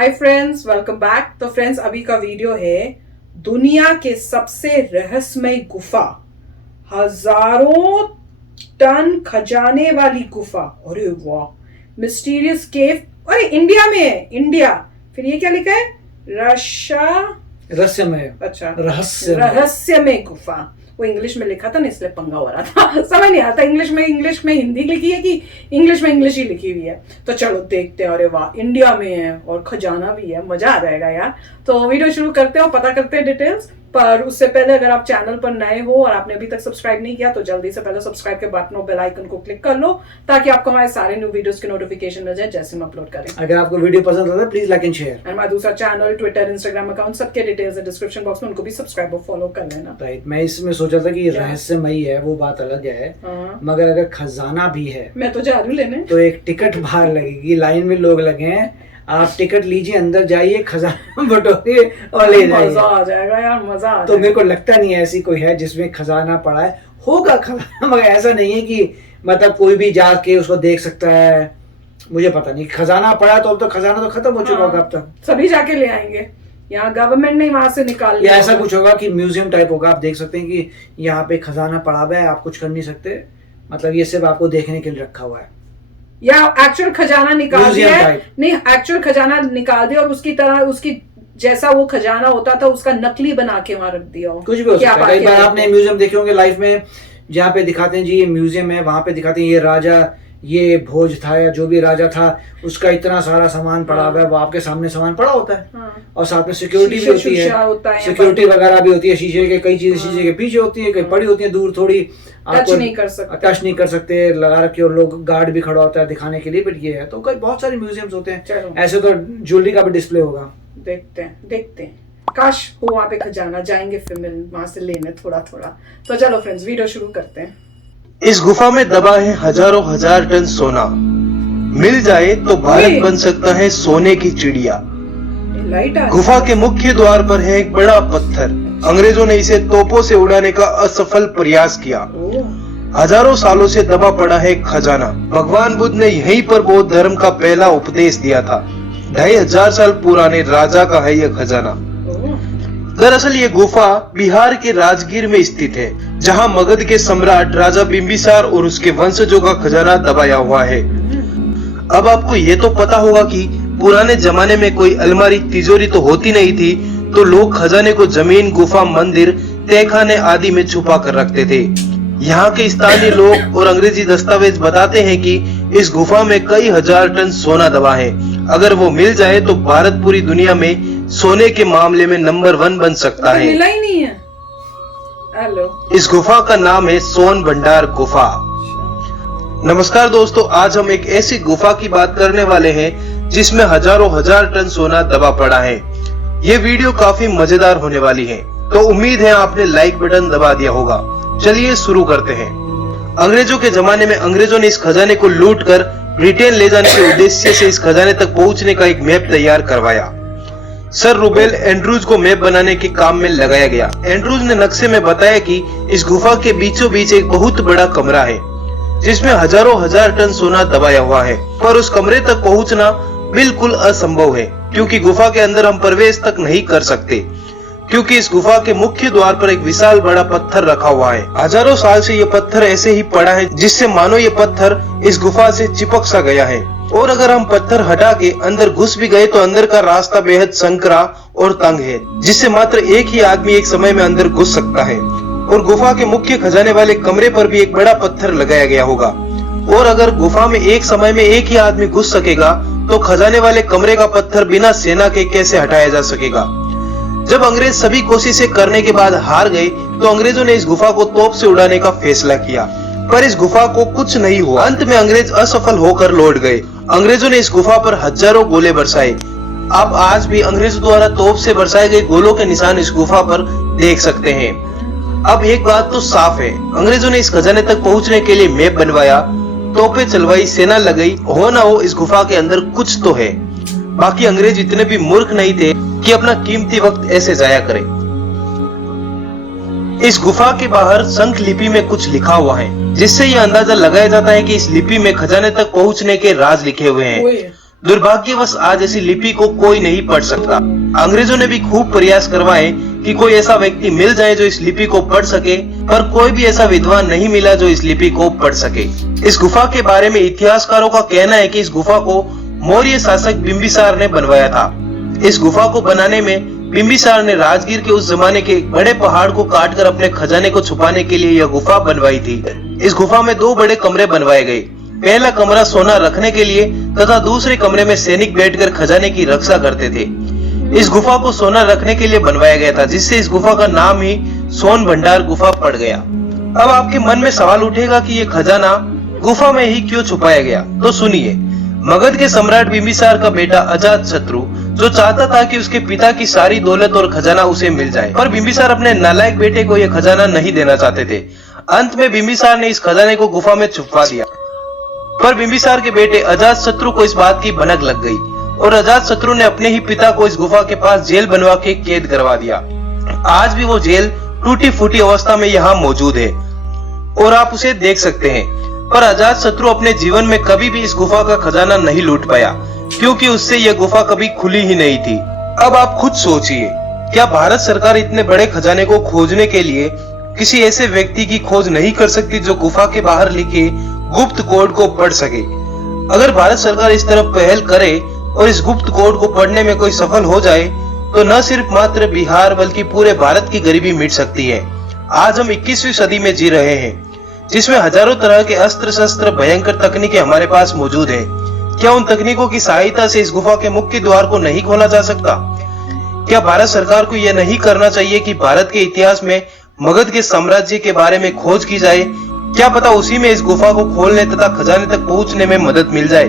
Hi friends, welcome back. तो friends, अभी का वीडियो है दुनिया के सबसे रहस्यमय गुफा, हजारों टन खजाने वाली गुफा। अरे वाह, मिस्टीरियस केव। अरे इंडिया में है, इंडिया। फिर ये क्या लिखा है? रहस्यमय। अच्छा, रहस्यमय गुफा। वो इंग्लिश में लिखा था ना, इसलिए पंगा हो रहा था। समझ नहीं आता इंग्लिश में हिंदी लिखी है कि इंग्लिश में इंग्लिश ही लिखी हुई है। तो चलो देखते हैं। अरे वाह, इंडिया में है और खजाना भी है, मजा आ जाएगा यार। तो वीडियो शुरू करते हैं और पता करते हैं डिटेल्स। पर उससे पहले अगर आप चैनल पर नए हो और आपने अभी तक सब्सक्राइब नहीं किया तो जल्दी से पहले सब्सक्राइब के बटन और बेल आइकन को क्लिक कर लो, ताकि आपको हमारे सारे न्यू वीडियोस के नोटिफिकेशन मिल जाए जैसे हम अपलोड करें। अगर आपको वीडियो पसंद आता है प्लीज लाइक एंड शेयर। हमारा दूसरा चैनल, ट्विटर, इंस्टाग्राम अकाउंट, सबके डिटेल्स है डिस्क्रिप्शन बॉक्स में, उनको भी सब्सक्राइब और फॉलो कर लेना। राइट, मैं इसमें सोचा था कि रहस्यमयी है वो बात अलग है, मगर अगर खजाना भी है मैं तो जा रही हूँ लेने। तो एक टिकट बाहर लगेगी, लाइन में लोग लगे हैं, आप टिकट लीजिए, अंदर जाइए, खजाना बटोरिए और ले जाइए। मजा आ जाएगा यार, मजा आ तो मेरे को लगता नहीं है ऐसी कोई है जिसमें खजाना पड़ा है। होगा खजाना, मगर ऐसा नहीं है कि मतलब कोई भी जाके उसको देख सकता है। मुझे पता नहीं, खजाना पड़ा तो अब तो खजाना तो खत्म हो चुका होगा अब तक। सभी जाके ले आएंगे, यहाँ गवर्नमेंट ने वहां से निकाल लिया। या ऐसा कुछ होगा कि म्यूजियम टाइप होगा, आप देख सकते हैं कि यहाँ पे खजाना पड़ा हुआ है, आप कुछ कर नहीं सकते, मतलब ये सिर्फ आपको देखने के लिए रखा हुआ है। या एक्चुअल खजाना निकाल दिया है, नहीं एक्चुअल खजाना निकाल दिया और उसकी तरह, उसकी जैसा वो खजाना होता था उसका नकली बना के वहां रख दिया हो। कुछ भी हो सकता है। कई बार आपने म्यूजियम देखे होंगे लाइफ में, जहाँ पे दिखाते हैं जी ये म्यूजियम है, वहां पे दिखाते हैं ये राजा, ये भोज था या जो भी राजा था, उसका इतना सारा सामान पड़ा हुआ है, वो आपके सामने सामान पड़ा होता है। और साथ में सिक्योरिटी भी होती है, सिक्योरिटी वगैरह भी होती है, शीशे के कई चीजें शीशे के पीछे होती है, कई पड़ी होती है दूर थोड़ी, टच नहीं कर सकते, लगा रखे, और लोग गार्ड भी खड़ा होता है दिखाने के लिए। बट ये है तो कई बहुत सारे म्यूजियम्स होते हैं। ऐसे तो ज्वेलरी का भी डिस्प्ले होगा। देखते हैं काश हो वहां पे खजाना, जाएंगे फिर वहां से लेने थोड़ा थोड़ा। तो चलो फ्रेंड्स, वीडियो शुरू करते हैं। इस गुफा में दबा है हजारों हजार टन सोना। मिल जाए तो भारत बन सकता है सोने की चिड़िया। गुफा के मुख्य द्वार पर है एक बड़ा पत्थर। अंग्रेजों ने इसे तोपों से उड़ाने का असफल प्रयास किया। हजारों सालों से दबा पड़ा है खजाना। भगवान बुद्ध ने यहीं पर बौद्ध धर्म का पहला उपदेश दिया था। 2500 साल पुराने राजा का है यह खजाना। दरअसल ये गुफा बिहार के राजगीर में स्थित है, जहां मगध के सम्राट राजा बिंबिसार और उसके वंशजों का खजाना दबाया हुआ है। अब आपको ये तो पता होगा कि पुराने जमाने में कोई अलमारी, तिजोरी तो होती नहीं थी, तो लोग खजाने को जमीन, गुफा, मंदिर, तहखाने आदि में छुपा कर रखते थे। यहाँ के स्थानीय लोग और अंग्रेजी दस्तावेज बताते हैं कि इस गुफा में कई हजार टन सोना दबा है। अगर वो मिल जाए तो भारत पूरी दुनिया में सोने के मामले में नंबर 1 बन सकता है। मिला ही नहीं है। हेलो, इस गुफा का नाम है सोन भंडार गुफा। नमस्कार दोस्तों, आज हम एक ऐसी गुफा की बात करने वाले हैं जिसमें हजारों हजार टन सोना दबा पड़ा है। ये वीडियो काफी मजेदार होने वाली है, तो उम्मीद है आपने लाइक बटन दबा दिया होगा। चलिए शुरू करते हैं। अंग्रेजों के जमाने में अंग्रेजों ने इस खजाने को लूट कर ब्रिटेन ले जाने के उद्देश्य से इस खजाने तक पहुंचने का एक मैप तैयार करवाया। सर रूबेल एंड्रूज को मैप बनाने के काम में लगाया गया। एंड्रूज ने नक्शे में बताया कि इस गुफा के बीचों बीच एक बहुत बड़ा कमरा है, जिसमें हजारों हजार टन सोना दबाया हुआ है, पर उस कमरे तक पहुंचना बिल्कुल असंभव है, क्योंकि गुफा के अंदर हम प्रवेश तक नहीं कर सकते, क्योंकि इस गुफा के मुख्य द्वार पर एक विशाल बड़ा पत्थर रखा हुआ है। हजारों साल से ये पत्थर ऐसे ही पड़ा है, जिससे मानो ये पत्थर इस गुफा से चिपक सा गया है। और अगर हम पत्थर हटा के अंदर घुस भी गए तो अंदर का रास्ता बेहद संकरा और तंग है, जिससे मात्र एक ही आदमी एक समय में अंदर घुस सकता है। और गुफा के मुख्य खजाने वाले कमरे पर भी एक बड़ा पत्थर लगाया गया होगा। और अगर गुफा में एक समय में एक ही आदमी घुस सकेगा तो खजाने वाले कमरे का पत्थर बिना सेना के कैसे हटाया जा सकेगा। जब अंग्रेज सभी कोशिशें करने के बाद हार गए तो अंग्रेजों ने इस गुफा को तोप से उड़ाने का फैसला किया, पर इस गुफा को कुछ नहीं हुआ। अंत में अंग्रेज असफल होकर लौट गए। अंग्रेजों ने इस गुफा पर हजारों गोले बरसाए। अब आज भी अंग्रेजों द्वारा तोप से बरसाए गए गोलों के निशान इस गुफा पर देख सकते हैं। अब एक बात तो साफ है, अंग्रेजों ने इस खजाने तक पहुंचने के लिए मैप बनवाया, तोपें चलवाई, सेना लगाई, हो ना हो इस गुफा के अंदर कुछ तो है। बाकी अंग्रेज इतने भी मूर्ख नहीं थे कि अपना कीमती वक्त ऐसे जाया करें। इस गुफा के बाहर संख लिपि में कुछ लिखा हुआ है, जिससे यह अंदाजा लगाया जाता है कि इस लिपि में खजाने तक पहुंचने के राज लिखे हुए हैं। दुर्भाग्यवश आज ऐसी लिपि को कोई नहीं पढ़ सकता। अंग्रेजों ने भी खूब प्रयास करवाए कि कोई ऐसा व्यक्ति मिल जाए जो इस लिपि को पढ़ सके, पर कोई भी ऐसा विद्वान नहीं मिला जो इस लिपि को पढ़ सके। इस गुफा के बारे में इतिहासकारों का कहना है कि इस गुफा को मौर्य शासक बिंबिसार ने बनवाया था। इस गुफा को बनाने में बिंबिसार ने राजगीर के उस जमाने के बड़े पहाड़ को काटकर अपने खजाने को छुपाने के लिए यह गुफा बनवाई थी। इस गुफा में 2 बड़े कमरे बनवाए गए। पहला कमरा सोना रखने के लिए तथा दूसरे कमरे में सैनिक बैठकर खजाने की रक्षा करते थे। इस गुफा को सोना रखने के लिए बनवाया गया था, जिससे इस गुफा का नाम ही सोन भंडार गुफा पड़ गया। अब आपके मन में सवाल उठेगा कि ये खजाना गुफा में ही क्यों छुपाया गया, तो सुनिए। मगध के सम्राट बिंबिसार का बेटा अजातशत्रु जो चाहता था कि उसके पिता की सारी दौलत और खजाना उसे मिल जाए, पर बिंबिसार अपने नालायक बेटे को यह खजाना नहीं देना चाहते थे। अंत में बिंबिसार ने इस खजाने को गुफा में छुपा दिया, पर बिंबिसार के बेटे अजातशत्रु को इस बात की भनक लग गई और अजातशत्रु ने अपने ही पिता को इस गुफा के पास जेल बनवा के कैद करवा दिया। आज भी वो जेल टूटी फूटी अवस्था में यहाँ मौजूद है और आप उसे देख सकते हैं। पर अजातशत्रु अपने जीवन में कभी भी इस गुफा का खजाना नहीं लूट पाया, क्योंकि उससे यह गुफा कभी खुली ही नहीं थी। अब आप खुद सोचिए, क्या भारत सरकार इतने बड़े खजाने को खोजने के लिए किसी ऐसे व्यक्ति की खोज नहीं कर सकती जो गुफा के बाहर लिखे गुप्त कोड को पढ़ सके? अगर भारत सरकार इस तरफ पहल करे और इस गुप्त कोड को पढ़ने में कोई सफल हो जाए तो न सिर्फ मात्र बिहार बल्कि पूरे भारत की गरीबी मिट सकती है। आज हम 21वीं सदी में जी रहे हैं, जिसमें हजारों तरह के अस्त्र शस्त्र भयंकर तकनीकें हमारे पास मौजूद है। क्या उन तकनीकों की सहायता से इस गुफा के मुख्य द्वार को नहीं खोला जा सकता? क्या भारत सरकार को यह नहीं करना चाहिए कि भारत के इतिहास में मगध के साम्राज्य के बारे में खोज की जाए? क्या पता उसी में इस गुफा को खोलने तथा खजाने तक पहुंचने में मदद मिल जाए।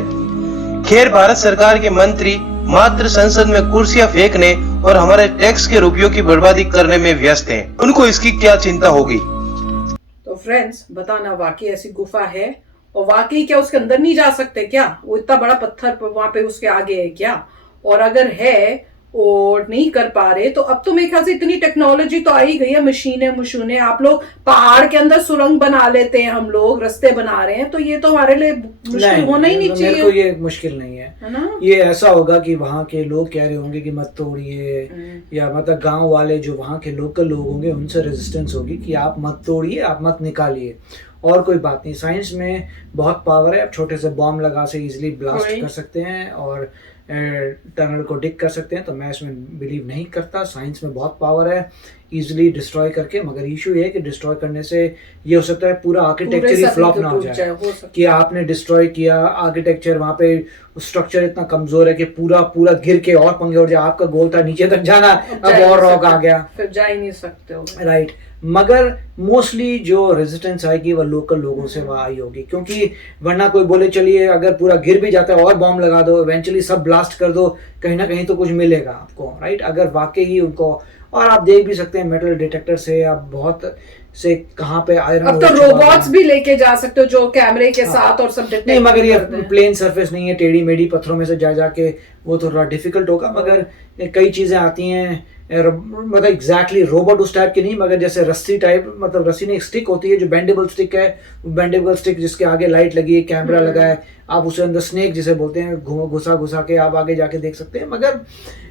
खैर, भारत सरकार के मंत्री मात्र संसद में कुर्सियां फेंकने और हमारे टैक्स के रुपयों की बर्बादी करने में व्यस्त हैं। उनको इसकी क्या चिंता होगी? तो फ्रेंड्स, बताना वाकई ऐसी गुफा है और वाकई क्या उसके अंदर नहीं जा सकते क्या? वो इतना बड़ा पत्थर वहां पे उसके आगे है क्या? और अगर है और नहीं कर पा रहे तो अब तो मेरे ख्याल से इतनी टेक्नोलॉजी तो आ ही गई है, मशीनें आप लोग पहाड़ के अंदर सुरंग बना लेते हैं, हम लोग रास्ते बना रहे हैं, तो ये तो हमारे लिए मुश्किल होना ही नहीं चाहिए। मेरे को ये मुश्किल नहीं है ना? ये ऐसा होगा कि वहाँ के लोग कह रहे होंगे कि मत तोड़िए, या मतलब गांव वाले जो वहाँ के लोकल लोग होंगे उनसे रेजिस्टेंस होगी कि आप मत तोड़िए, आप मत निकालिए, और कोई बात नहीं। साइंस में बहुत पावर है, आप छोटे से बॉम्ब लगा से इजीली ब्लास्ट कर सकते हैं और टनल को डिग कर सकते हैं, तो मैं इसमें बिलीव नहीं करता। साइंस में बहुत पावर है इजीली डिस्ट्रॉय करके, मगर इशू ये है कि डिस्ट्रॉय करने से ये हो सकता है पूरा आर्किटेक्चर ही फ्लॉप ना हो जाए कि आपने डिस्ट्रॉय किया आर्किटेक्चर, वहाँ पे स्ट्रक्चर इतना कमजोर है कि पूरा गिर के और पंगे उड़ जाए। आपका गोल था नीचे तक जाना, अब और रॉक आ गया, फिर जा ही नहीं सकते हो, राइट। मगर मोस्टली जो रेजिस्टेंस आएगी वह लोकल लोगों से वह आई होगी, क्योंकि वरना कोई बोले चलिए अगर पूरा गिर भी जाता है और बॉम्ब लगा दो, इवेंचुअली सब ब्लास्ट कर दो, कहीं ना कहीं तो कुछ मिलेगा आपको, राइट। अगर वाकई ही उनको, और आप देख भी सकते हैं मेटल डिटेक्टर से आप बहुत से कहाँ पे आयरन, अब तो रोबोट्स भी लेके जा सकते हो जो कैमरे के साथ और सब डिटेक्ट नहीं, मगर ये प्लेन सरफेस नहीं है, टेढ़ी मेढ़ी पत्थरों में से जा के वो थोड़ा डिफिकल्ट होगा। मगर कई चीजें आती हैं, मतलब एग्जैक्टली रोबोट उस टाइप की नहीं, मगर जैसे रस्सी टाइप, मतलब रस्सी नहीं, एक स्टिक होती है जो बेंडेबल स्टिक है, बेंडेबल स्टिक जिसके आगे लाइट लगी है, कैमरा लगा है, आप उसे अंदर स्नेक जिसे बोलते हैं घुसा के आप आगे जाके देख सकते हैं। मगर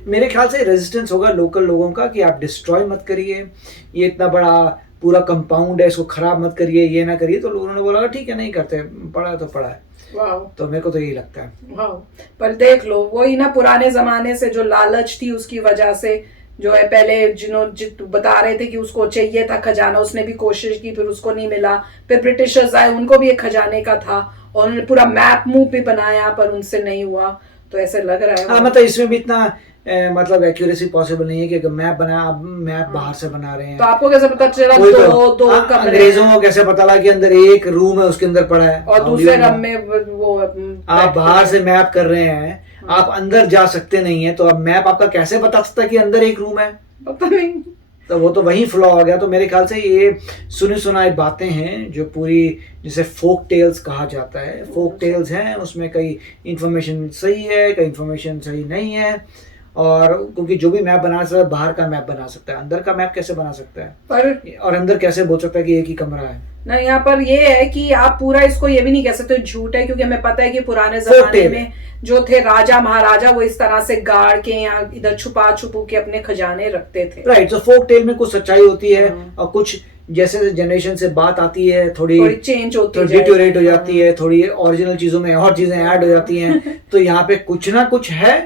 मेरे ख्याल से रेजिस्टेंस होगा लोकल लोगों का कि आप डिस्ट्रॉय मत करिए, ये इतना बड़ा पूरा कंपाउंड है, इसको खराब मत करिए, ये ना करिए। तो लोगों ने बोला ठीक है नहीं करते, पड़ा है तो पड़ा है। तो मेरे को तो यही लगता है। पर देख लो, वही ना पुराने जमाने से जो लालच थी उसकी वजह से जो है, पहले बता रहे थे कि उसको चाहिए था खजाना, उसने भी कोशिश की, फिर उसको नहीं मिला, फिर ब्रिटिशर्स आए, उनको भी एक खजाने का था और उन्होंने पूरा मैप मुंह पे बनाया, पर उनसे नहीं हुआ। तो ऐसे लग रहा है हाँ, मतलब इसमें भी इतना मतलब एक्यूरेसी पॉसिबल नहीं है कि मैप बनाया, आप मैप बाहर से बना रहे हैं, तो आपको कैसे पता चला? दो अंग्रेजों को कैसे पता लगा कि अंदर एक रूम है उसके अंदर पड़ा है और दूसरे रूम में वो आप बाहर से मैप कर रहे हैं, आप अंदर जा सकते नहीं है, तो अब मैप आपका कैसे बता सकता है कि अंदर एक रूम है? पता नहीं, तो वो तो वही फ्लॉ हो गया। तो मेरे ख्याल से ये सुनी सुनाई बातें हैं जो पूरी, जिसे फोक टेल्स कहा जाता है, फोक टेल्स हैं, उसमें कई इन्फॉर्मेशन सही है, कई इन्फॉर्मेशन सही नहीं है, और क्योंकि जो भी मैप बना सकता है बाहर का मैप बना सकता है, अंदर का मैप कैसे बना सकता है? पर और अंदर कैसे बोल सकता है कि एक ही कमरा है? ना, यहाँ पर ये है कि आप पूरा इसको ये भी नहीं कह सकते झूठ है, क्योंकि हमें पता है कि पुराने जमाने में जो थे राजा महाराजा वो इस तरह से गाड़ के यहाँ इधर छुपा छुपू के अपने खजाने रखते थे। राइट, तो फोक टेल में कुछ सच्चाई होती है और कुछ जैसे जनरेशन से बात आती है थोड़ी चेंज होती है, डिटोरेट हो जाती है, थोड़ी ओरिजिनल चीजों में और चीजें ऐड हो जाती हैं। तो यहाँ पे कुछ ना कुछ है,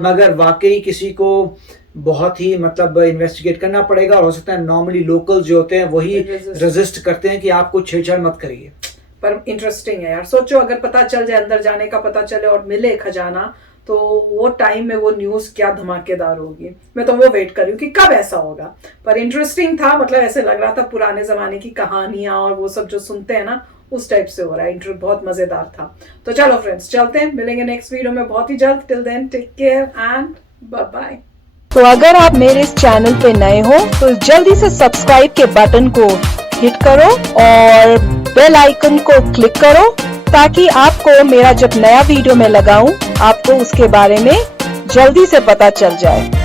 मगर वाकई किसी को बहुत ही मतलब इन्वेस्टिगेट करना पड़ेगा। और हो सकता है नॉर्मली लोकल्स जो होते हैं वही रेजिस्ट करते हैं कि आप कुछ छेड़छाड़ मत करिए। पर इंटरेस्टिंग है यार, सोचो अगर पता चल जाए, अंदर जाने का पता चले और मिले खजाना, तो वो टाइम में वो न्यूज क्या धमाकेदार होगी। मैं तो वो वेट कर रही हूँ कि कब ऐसा होगा। पर इंटरेस्टिंग था, मतलब ऐसे लग रहा था पुराने जमाने की कहानियां और वो सब जो सुनते हैं ना उस टाइप से हो रहा है। बहुत मजेदार था। तो चलो फ्रेंड्स, चलते हैं, मिलेंगे नेक्स्ट वीडियो में बहुत ही जल्द। Till then take care and bye bye. तो अगर आप मेरे इस चैनल पे नए हो तो जल्दी से सब्सक्राइब के बटन को हिट करो और बेल आइकन को क्लिक करो, ताकि आपको मेरा जब नया वीडियो मैं लगाऊं आपको उसके बारे में जल्दी से पता चल जाए।